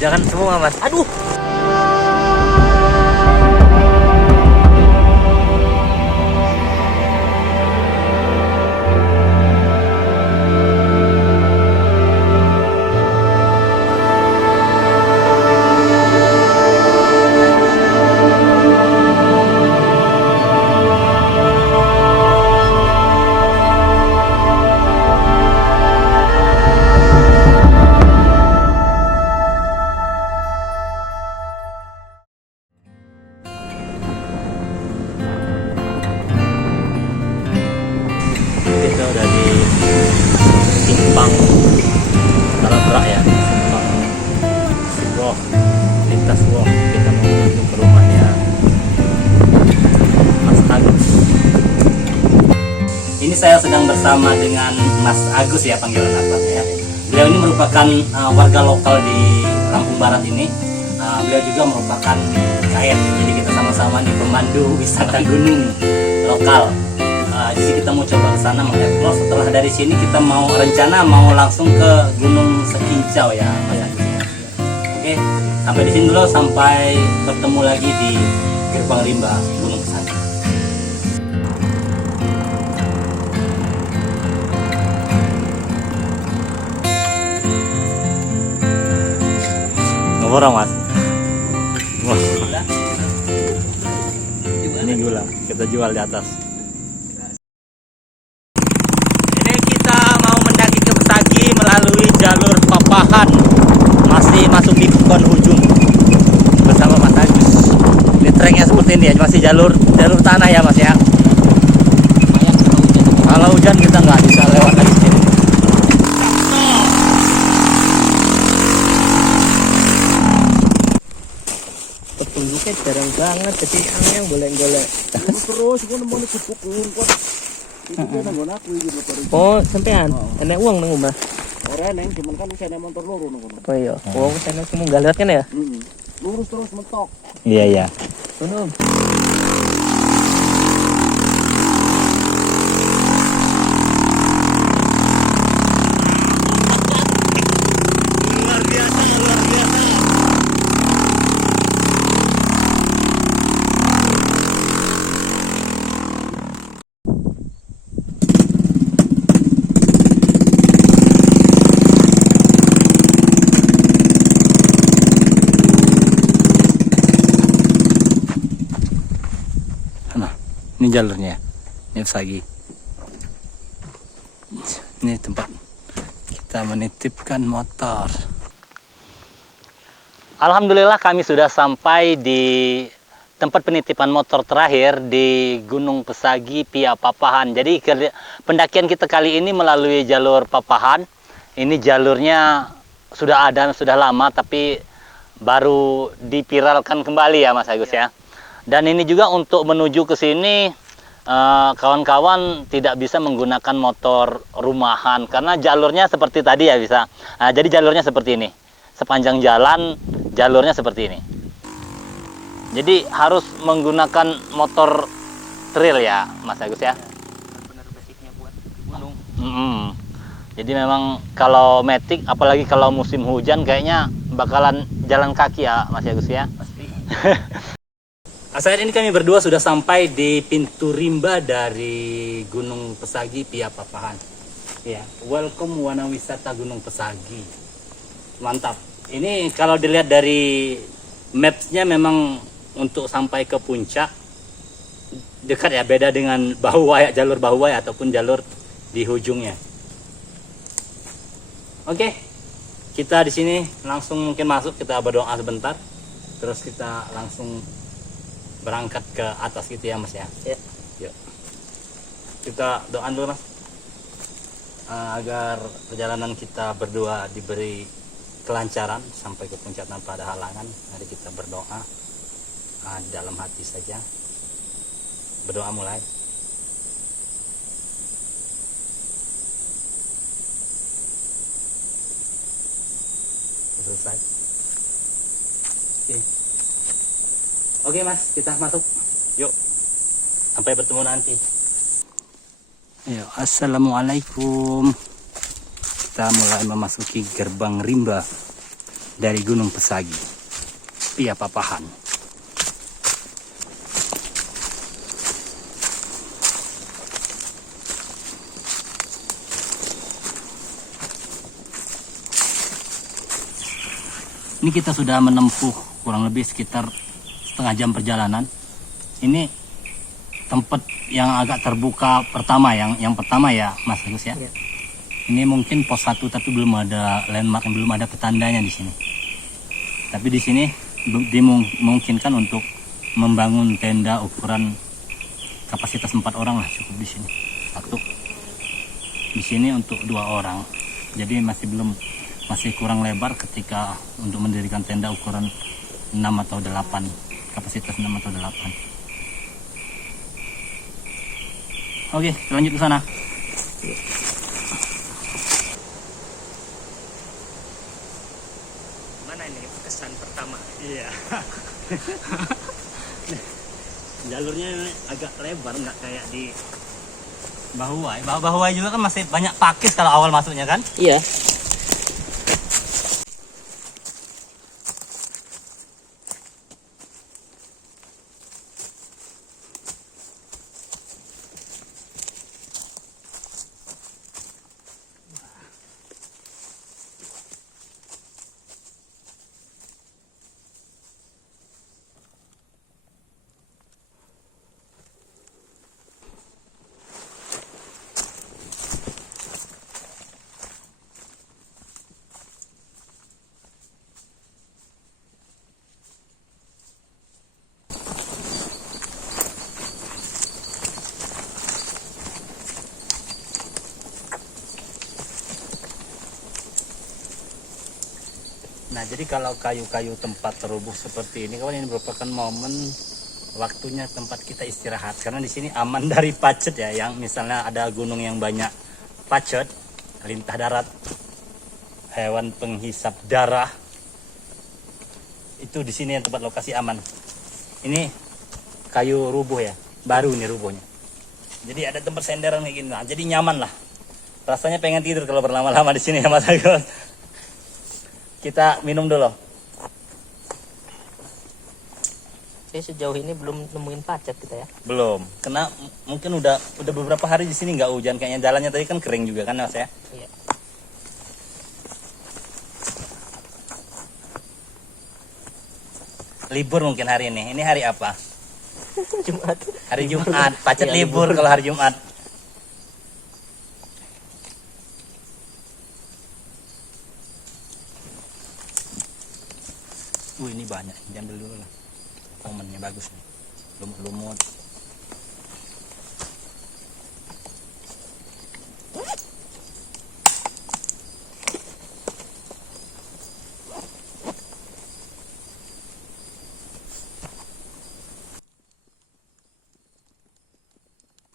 Jangan semua mas. Aduh. Kita udah di simpang Talabrak ya, simpang Woh, lintas Woh. Kita mau menuju ke rumahnya Mas Agus. Ini saya sedang bersama dengan Mas Agus ya, panggilan akrabnya ya. Beliau ini merupakan warga lokal di Lampung Barat ini. Beliau juga merupakan guide, jadi kita sama-sama nih pemandu wisata gunung lokal. Jadi kita mau coba ke sana mengeksplor. Setelah dari sini kita mau langsung ke Gunung Sekincau ya, Mas Agus. Oke, sampai di sini dulu, sampai bertemu lagi di Gerbang Rimba Gunung Pesagi. Ngorong mas. Ini gula kita jual di atas. Melalui jalur Papahan, masih masuk di penghujung bersama Mas Agus. Ini treknya seperti ini ya, masih jalur tanah ya mas ya. Kalau hujan kita nggak bisa lewat dari sini. Petunjuknya jarang banget, jadi yang golek-golek. Terus gua nemu cukup kuat. Oh, sampean enek uang nang omah. Ora neng, cuman kan saya motor loro nang kono. Oh iya, uang saya semua enggak lewat kan ya? Lurus terus mentok. Iya iya. Sono. Luar biasa, luar biasa. Ini jalurnya, ini Pesagi. Ini tempat kita menitipkan motor. Alhamdulillah kami sudah sampai di tempat penitipan motor terakhir di Gunung Pesagi via Papahan. Jadi pendakian kita kali ini melalui jalur Papahan. Ini jalurnya sudah ada, sudah lama, tapi baru dipiralkan kembali ya Mas Agus ya. Dan ini juga untuk menuju ke sini kawan-kawan tidak bisa menggunakan motor rumahan karena jalurnya seperti tadi ya bisa. Nah, jadi jalurnya seperti ini. Sepanjang jalan jalurnya seperti ini. Jadi harus menggunakan motor trail ya Mas Agus ya. Benar-benar basicnya buat gunung. Jadi memang kalau metik, apalagi kalau musim hujan kayaknya bakalan jalan kaki ya Mas Agus ya. Pasti. Saat ini kami berdua sudah sampai di pintu rimba dari Gunung Pesagi via Papahan. Ya, welcome Wana Wisata Gunung Pesagi. Mantap. Ini kalau dilihat dari maps-nya memang untuk sampai ke puncak dekat ya, beda dengan Bahuwaya, jalur Bahuwaya ataupun jalur di ujungnya. Oke. Kita di sini langsung mungkin masuk, kita berdoa sebentar. Terus kita langsung berangkat ke atas gitu ya mas ya. Yuk. Kita doa dulu mas, agar perjalanan kita berdua diberi kelancaran sampai ke puncak tanpa ada halangan. Mari kita berdoa dalam hati saja. Berdoa mulai. Selesai. Oke mas, kita masuk. Yuk. Sampai bertemu nanti. Yo, assalamualaikum. Kita mulai memasuki gerbang rimba dari Gunung Pesagi, Pia Papahan. Ini kita sudah menempuh kurang lebih sekitar setengah jam perjalanan. Ini tempat yang agak terbuka pertama, yang pertama ya Mas Agus ya. Iya. Ini mungkin pos 1 tapi belum ada landmark, belum ada petandanya di sini. Tapi di sini dimungkinkan untuk membangun tenda ukuran kapasitas 4 orang lah cukup di sini. Satu. Di sini untuk 2 orang. Jadi masih kurang lebar ketika untuk mendirikan tenda ukuran 6 atau 8, kapasitas 6 atau 8. Oke, lanjut ke sana. Mana ini kesan pertama? Iya. Jalurnya ini agak lebar, nggak kayak di Bahuai. Bahuai juga kan masih banyak pakis kalau awal masuknya kan? Iya. Nah, jadi kalau kayu-kayu tempat terubuk seperti ini, kawan, ini merupakan momen waktunya tempat kita istirahat. Karena di sini aman dari pacet ya, yang misalnya ada gunung yang banyak pacet, lintah darat, hewan penghisap darah. Itu di sini yang tempat lokasi aman. Ini kayu rubuh ya, baru nih rubuhnya. Jadi ada tempat senderan kayak gini. Nah, jadi nyaman lah. Rasanya pengen tidur kalau berlama-lama di sini ya Mas Agus. Kita minum dulu. Saya sejauh ini belum nemuin pacet kita ya. Belum. Karena mungkin udah beberapa hari di sini nggak hujan, kayaknya jalannya tadi kan kering juga kan Mas ya. Iya. Libur mungkin hari ini. Ini hari apa? Jumat. Hari Jumat. Pacet Iya, libur kalau hari Jumat. Ini banyak. Diambil dulu lah. Momennya bagus nih. Lumut-lumut.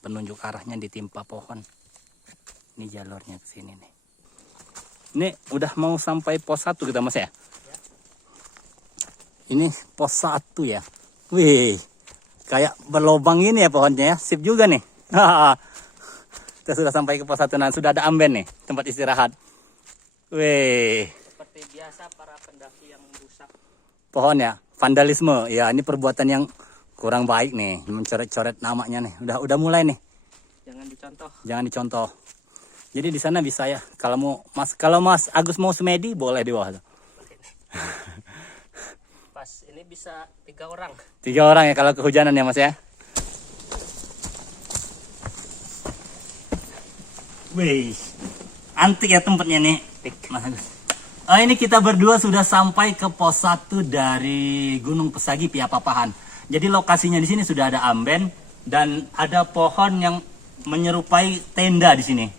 Penunjuk arahnya ditimpa pohon. Ini jalurnya ke sini nih. Ini udah mau sampai pos 1 kita Mas ya? Ini pos 1 ya. Wih, kayak berlobang ini ya pohonnya ya. Sip juga nih. Kita sudah sampai ke pos 1 dan sudah ada amben nih, tempat istirahat. Wih, Seperti biasa para pendaki yang merusak. pohon ya, vandalisme. Ya, ini perbuatan yang kurang baik nih, mencoret-coret namanya nih. Udah mulai nih. Jangan dicontoh. Jangan dicontoh. Jadi di sana bisa ya. Kalau Mas Agus mau semedi boleh di bawah. Pas ini bisa 3 orang. 3 orang ya kalau kehujanan ya Mas ya. Wih, antik ya tempatnya nih. Mas Agus. Oh, ini kita berdua sudah sampai ke pos 1 dari Gunung Pesagi Pia Papahan. Jadi lokasinya di sini sudah ada amben dan ada pohon yang menyerupai tenda di sini.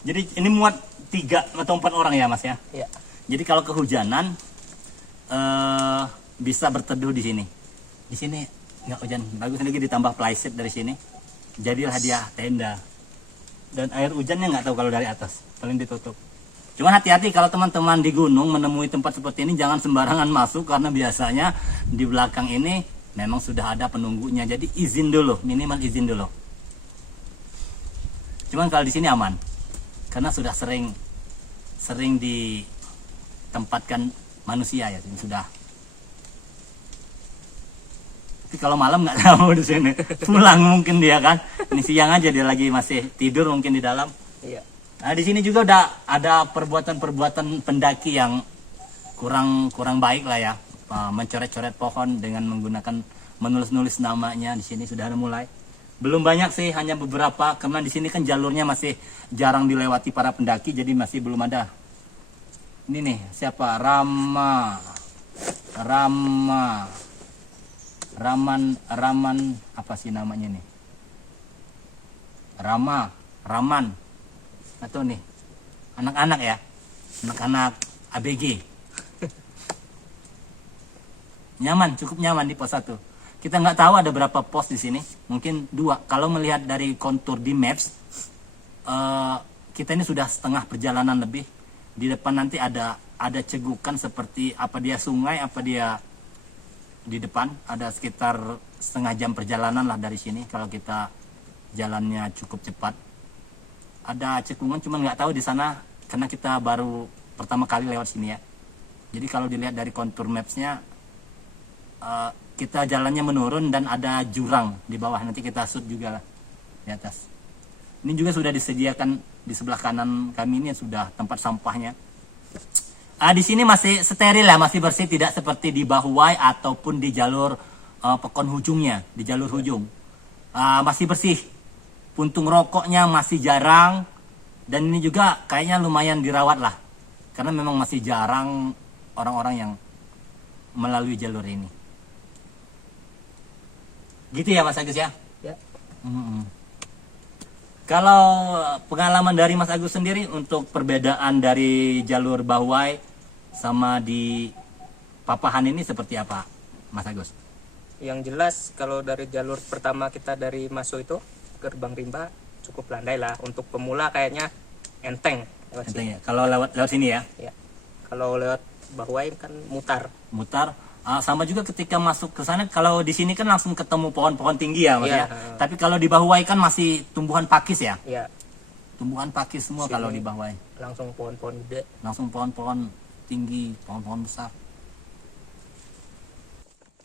Jadi ini muat 3 atau 4 orang ya Mas ya. Iya. Jadi kalau kehujanan bisa berteduh di sini. Di sini nggak hujan, bagus lagi ditambah plyset dari sini. Jadilah dia tenda. Dan air hujannya nggak tahu kalau dari atas, paling ditutup. Cuman hati-hati kalau teman-teman di gunung menemui tempat seperti ini, jangan sembarangan masuk karena biasanya di belakang ini memang sudah ada penunggunya. Jadi izin dulu, minimal izin dulu. Cuman kalau di sini aman, karena sudah sering ditempatkan manusia ya, ini sudah. Tapi kalau malam nggak tahu di sini. Pulang mungkin dia kan. Ini siang aja dia lagi masih tidur mungkin di dalam. Iya. Nah, di sini juga udah ada perbuatan-perbuatan pendaki yang kurang baik lah ya. Mencoret-coret pohon dengan menggunakan menulis-nulis namanya. Di sini sudah mulai. Belum banyak sih, hanya beberapa karena di sini kan jalurnya masih jarang dilewati para pendaki, jadi masih belum ada. Ini nih, siapa? Raman apa sih namanya nih? Raman. Atau nih, anak-anak ya, anak-anak ABG. Nyaman, cukup nyaman di pos 1. Kita nggak tahu ada berapa pos di sini, mungkin 2. Kalau melihat dari kontur di maps, kita ini sudah setengah perjalanan lebih. Di depan nanti ada cegukan seperti apa dia sungai, apa dia di depan. Ada sekitar setengah jam perjalanan lah dari sini kalau kita jalannya cukup cepat. Ada cekungan, cuma nggak tahu di sana karena kita baru pertama kali lewat sini ya. Jadi kalau dilihat dari kontur mapsnya, kita jalannya menurun dan ada jurang di bawah. Nanti kita shoot juga lah di atas. Ini juga sudah disediakan di sebelah kanan kami ini sudah tempat sampahnya. Di sini masih steril lah, masih bersih, tidak seperti di Bahuai ataupun di jalur Pekon Hujungnya, di jalur Hujung. Masih bersih. Puntung rokoknya masih jarang, dan ini juga kayaknya lumayan dirawat lah, karena memang masih jarang orang-orang yang melalui jalur ini. Gitu ya Mas Agus ya? Ya. Kalau pengalaman dari Mas Agus sendiri untuk perbedaan dari jalur Bahuai sama di Papahan ini seperti apa Mas Agus? Yang jelas kalau dari jalur pertama kita dari masuk itu Gerbang Rimba cukup landai lah. Untuk pemula kayaknya enteng lewat Enteng sini. ya? Kalau lewat sini ya? Ya. Kalau lewat Bahuai kan mutar. Sama juga ketika masuk ke sana, kalau di sini kan langsung ketemu pohon-pohon tinggi ya Mas Iya. ya. Tapi kalau di Bahuai kan masih tumbuhan pakis ya? Ya, Tumbuhan pakis semua Sini. kalau di Bahuai. langsung pohon-pohon gede. Langsung pohon-pohon tinggi, pohon-pohon besar.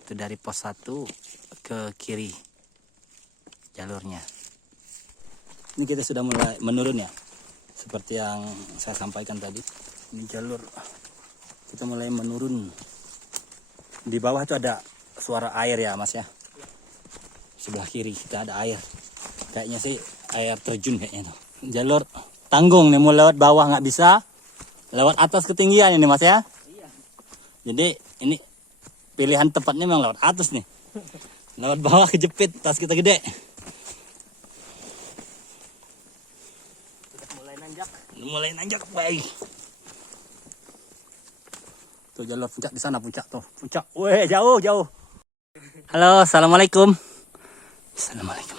Itu dari pos 1 ke kiri jalurnya. Ini kita sudah mulai menurun ya, seperti yang saya sampaikan tadi. Ini jalur kita mulai menurun. Di bawah itu ada suara air ya Mas ya. Sebelah kiri kita ada air. Kayaknya sih air terjun kayaknya tuh. Jalur tanggung nih, mau lewat bawah nggak bisa, lewat atas ketinggian ini Mas ya. Jadi ini pilihan tepatnya memang lewat atas nih. Lewat bawah kejepit, tas kita gede. Mulai nanjak baik. Tuh jalur puncak di sana, puncak tuh. Puncak. Weh, jauh. Halo, assalamualaikum. Assalamualaikum.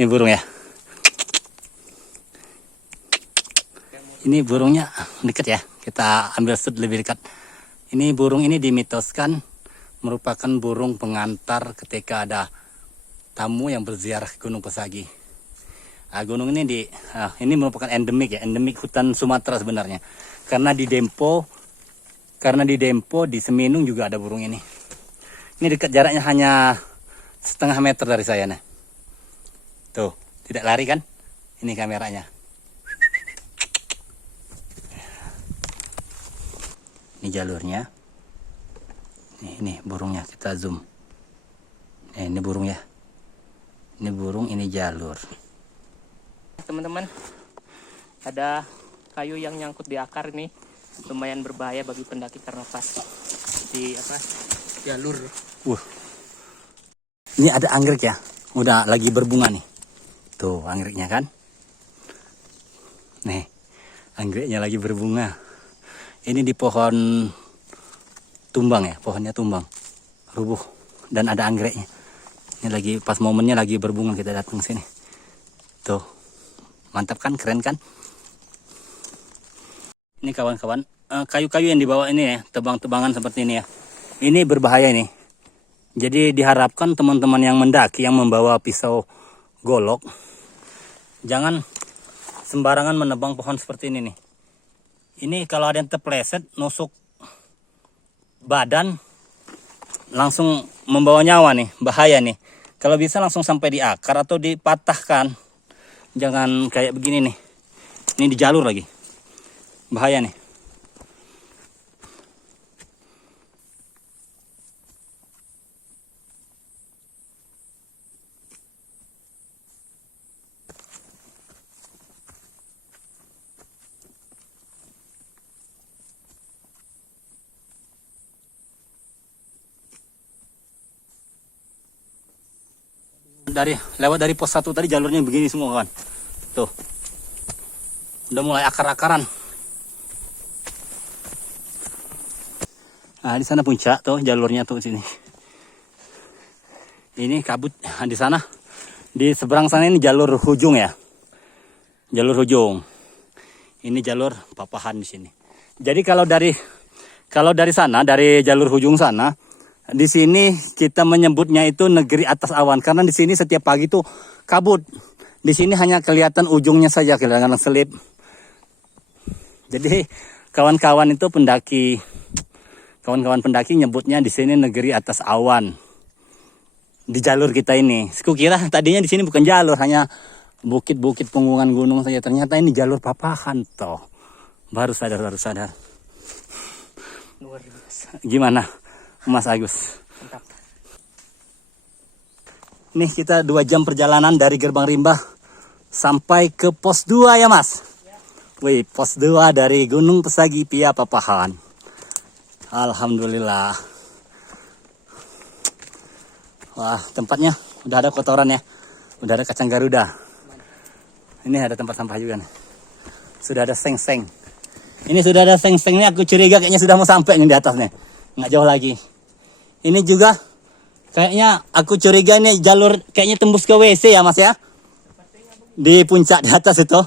Ini burung ya. Ini burungnya dekat ya. Kita ambil shoot lebih dekat. Ini burung ini dimitoskan merupakan burung pengantar ketika ada tamu yang berziarah ke Gunung Pesagi. Gunung ini ini merupakan endemik ya, endemik hutan Sumatera sebenarnya. Karena di Dempo di Seminung juga ada burung ini. Ini dekat, jaraknya hanya setengah meter dari saya nih. Tuh, tidak lari kan? Ini kameranya. Ini jalurnya. Ini burungnya, kita zoom. Ini burung ya. Ini burung, ini jalur. Teman-teman, ada kayu yang nyangkut di akar nih, lumayan berbahaya bagi pendaki karena pas di jalur. Ini ada anggrek ya, udah lagi berbunga nih. Tuh anggreknya kan. Nih, anggreknya lagi berbunga. Ini di pohon tumbang ya, pohonnya tumbang, rubuh, dan ada anggreknya. Ini lagi pas momennya lagi berbunga, kita datang sini. Tuh. Mantap kan, keren kan? Ini kawan-kawan, kayu-kayu yang dibawa ini ya, tebang-tebangan seperti ini ya. Ini berbahaya nih. Jadi diharapkan teman-teman yang mendaki yang membawa pisau golok, jangan sembarangan menebang pohon seperti ini nih. Ini kalau ada yang terpleset, nusuk badan langsung membawa nyawa nih, bahaya nih. Kalau bisa langsung sampai di akar atau dipatahkan. Jangan kayak begini nih. Ini di jalur lagi. Bahaya nih. Lewat dari pos 1 tadi jalurnya begini semua kawan. Tuh. Udah mulai akar-akaran. Nah, di sana puncak tuh jalurnya tuh sini. Ini kabut di sana. Di seberang sana ini jalur hujung ya. Jalur hujung. Ini jalur papahan di sini. Jadi kalau dari sana, dari jalur hujung sana, di sini kita menyebutnya itu negeri atas awan karena di sini setiap pagi tuh kabut. Di sini hanya kelihatan ujungnya saja, kelihatan selip. Jadi kawan-kawan pendaki nyebutnya di sini negeri atas awan. Di jalur kita ini. Aku kira tadinya di sini bukan jalur, hanya bukit-bukit punggungan gunung saja. Ternyata ini jalur papahan toh. Baru sadar. Luar biasa. Gimana Mas Agus? Mantap. Nih kita 2 jam perjalanan dari Gerbang Rimba sampai ke pos 2 ya Mas? Wih, pos 2 dari Gunung Pesagi Pia Papahan. Alhamdulillah. Wah, tempatnya udah ada kotoran ya. Udah ada kacang Garuda. Ini ada tempat sampah juga nih. Sudah ada seng-seng. Ini sudah ada seng-seng nih, aku curiga kayaknya sudah mau sampai nih di atas nih. Nggak jauh lagi. Ini juga kayaknya aku curiga ini jalur kayaknya tembus ke WC ya Mas ya. Di puncak di atas itu,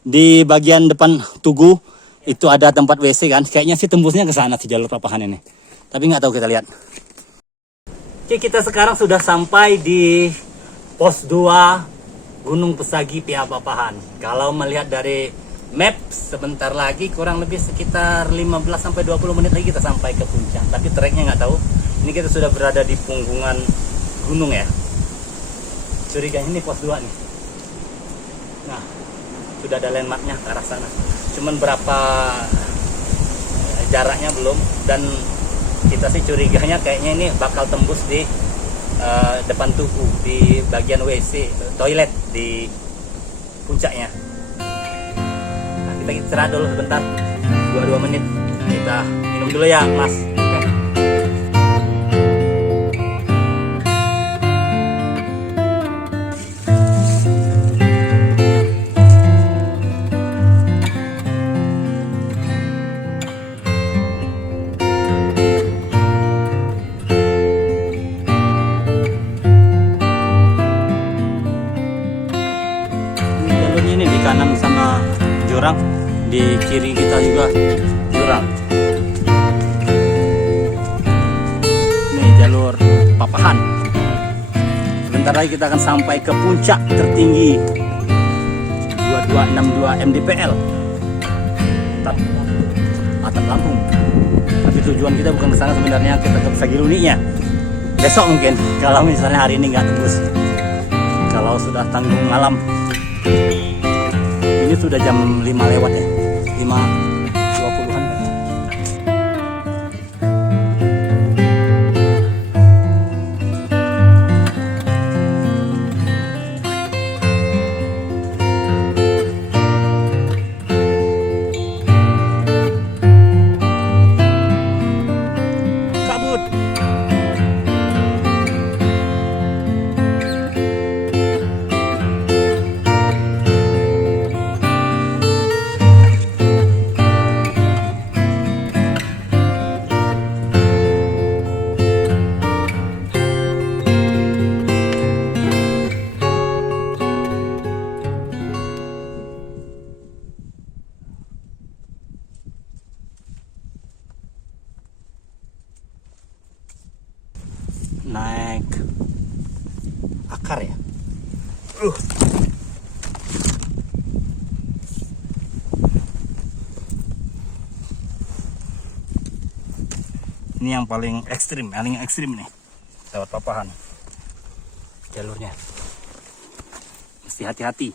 di bagian depan Tugu itu ada tempat WC kan. Kayaknya sih tembusnya ke sana sih jalur papahan ini. Tapi nggak tahu, kita lihat. Oke, kita sekarang sudah sampai di pos 2 Gunung Pesagi Pia Papahan. Kalau melihat dari map sebentar lagi kurang lebih sekitar 15-20 menit lagi kita sampai ke puncak. Tapi treknya nggak tahu. Ini kita sudah berada di punggungan gunung ya. Curiganya ini pos 2 nih. Nah, sudah ada landmarknya ke arah sana. Cuman berapa jaraknya belum. Dan kita sih curiganya kayaknya ini bakal tembus di depan Tugu, di bagian WC, toilet di puncaknya. Nah, kita istirahat dulu sebentar, 2 menit. Kita minum dulu ya Mas. Ini di kanan sama jurang, di kiri kita juga jurang. Ini jalur papahan. Sebentar lagi kita akan sampai ke puncak tertinggi 2262 mdpl atap Lampung. Tapi tujuan kita bukan ke sana sebenarnya, kita ke Pesagi Luninya. Besok mungkin kalau misalnya hari ini nggak tembus. Kalau sudah tanggung malam. Ini sudah jam 5 lewat ya, 5:20-an. Kabut. Naik akar ya. Ini yang paling ekstrim nih. Lewat papahan. Jalurnya. Mesti hati-hati.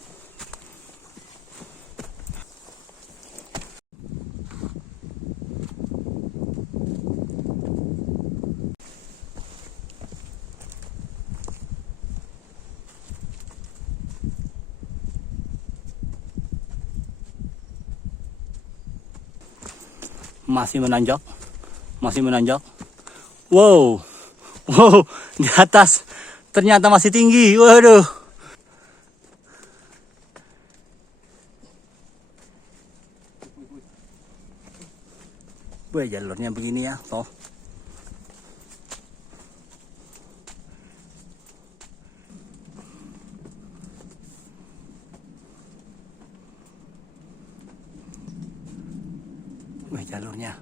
Masih menanjak. Wow, di atas ternyata masih tinggi. Waduh. Wah, jalurnya begini ya, toh. Wah, jalurnya.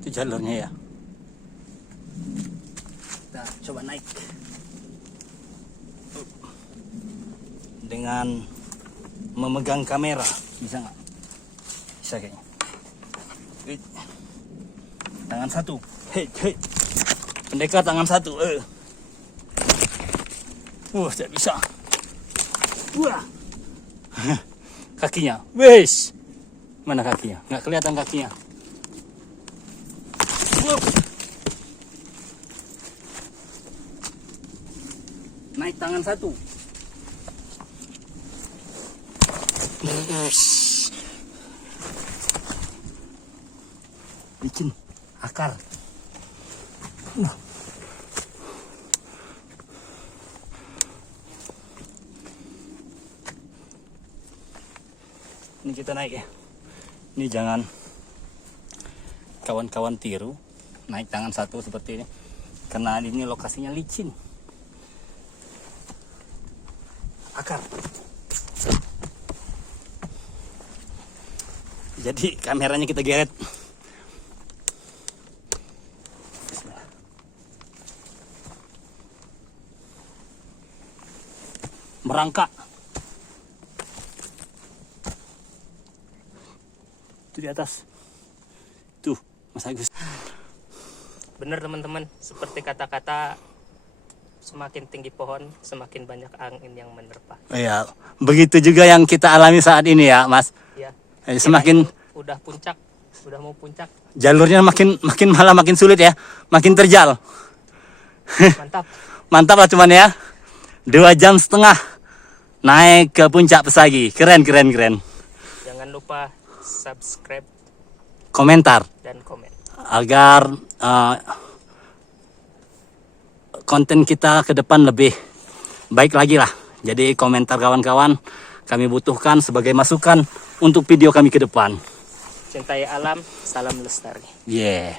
Itu jalurnya ya. Kita coba naik. Dengan memegang kamera. Bisa nggak? Bisa kayaknya. Tangan satu. Hei. Pendekar tangan satu. Tidak bisa. Wah. Kakinya. Wes. Mana kakinya? Nggak kelihatan kakinya. Naik tangan satu. Bikin akar. Ini kita naik ya. Ini jangan kawan-kawan tiru naik tangan satu seperti ini, karena ini lokasinya licin. Akar. Jadi kameranya kita geret. Merangkak. Itu di atas. Tuh, Mas Agus. Benar teman-teman, seperti kata-kata, semakin tinggi pohon, semakin banyak angin yang menerpa. Iya, begitu juga yang kita alami saat ini ya, Mas. Ya. Semakin Udah puncak, udah mau puncak. jalurnya makin sulit ya, makin terjal. Mantap. Mantap lah cuman ya. 2,5 jam naik ke puncak Pesagi. Keren. Jangan lupa subscribe, Komentar dan komen. agar konten kita ke depan lebih baik lagi lah. Jadi komentar kawan-kawan kami butuhkan sebagai masukan untuk video kami ke depan. Cintai alam, salam lestari. Yeah.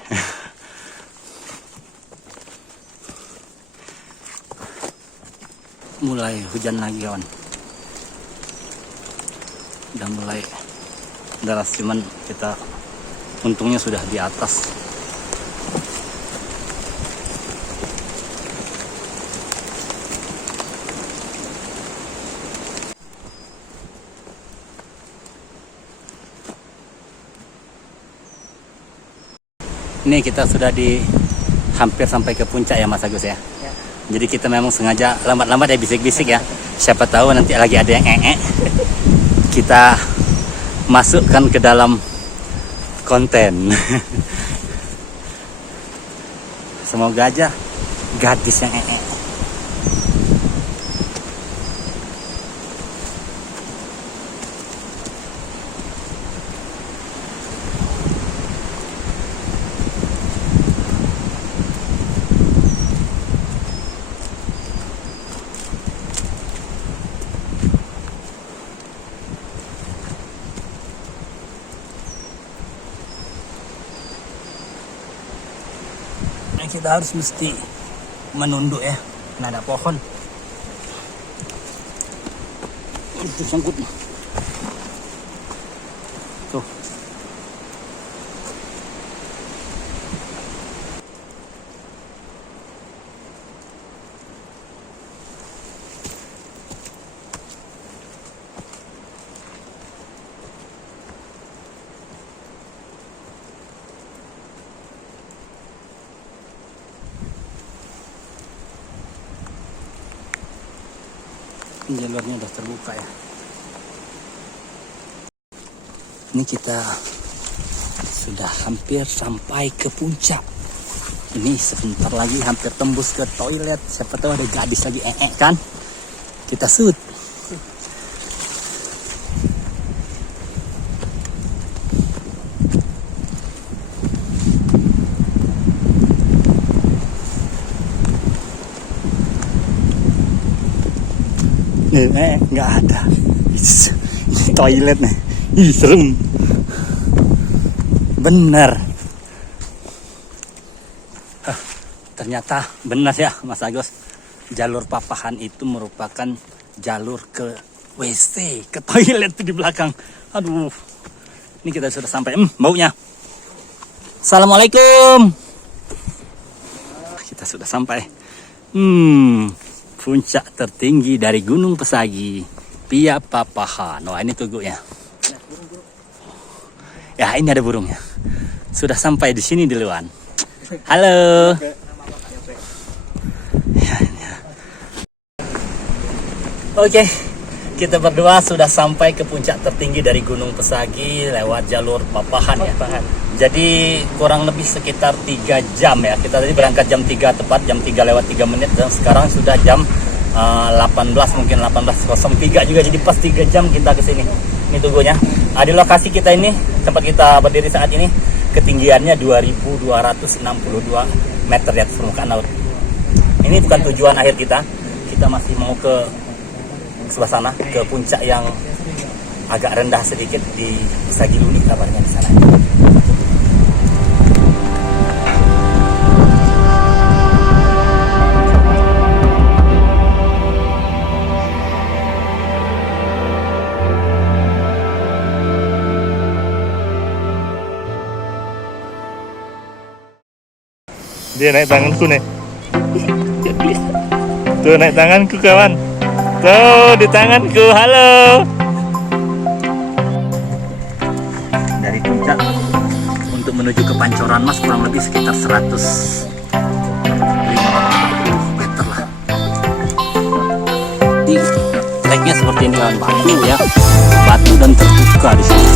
Mulai hujan lagi kawan. Udah mulai deras, cuman kita untungnya sudah di atas. Ini kita sudah hampir sampai ke puncak ya Mas Agus ya. Ya. Jadi kita memang sengaja lambat-lambat ya, bisik-bisik ya. Siapa tahu nanti lagi ada yang kita masukkan ke dalam konten. Semoga aja gadis yang kita harus mesti menunduk ya, karena ada pohon. Itu sangkut. Tuh. jalurnya udah terbuka ya. Ini kita sudah hampir sampai ke puncak. Ini sebentar lagi hampir tembus ke toilet. Siapa tahu ada gadis lagi kan? Kita shoot. Nggak ada. Ini toilet nih. Ih, serem. Bener. Ternyata benar ya Mas Agus. Jalur Papahan itu merupakan jalur ke WC, ke toilet di belakang. Aduh. Ini kita sudah sampai. Baunya. Assalamualaikum. Kita sudah sampai. Puncak tertinggi dari Gunung Pesagi, Pia Papahan. Wah, ini tugunya. Ya, ini ada burungnya. Sudah sampai di sini duluan. Halo. Oke, kita berdua sudah sampai ke puncak tertinggi dari Gunung Pesagi lewat jalur Papahan ya. Jadi kurang lebih sekitar 3 jam ya. Kita tadi berangkat jam 3 tepat, jam 3 lewat 3 menit dan sekarang sudah jam 18 mungkin 18.03 juga, jadi pas 3 jam kita ke sini. Ini tugunya. Di lokasi kita ini, tempat kita berdiri saat ini, ketinggiannya 2262 meter di atas permukaan laut. Ini bukan tujuan akhir kita. Kita masih mau ke sebelah sana, ke puncak yang agak rendah sedikit di Sagiluni kabarnya di sana. Dia naik tanganku nih. Tuh naik tanganku kawan. Tuh di tanganku. Halo. Dari puncak untuk menuju ke Pancoran Mas kurang lebih sekitar 150 meter lah. Di treknya seperti ini kawan, batu ya, batu dan terbuka di sini.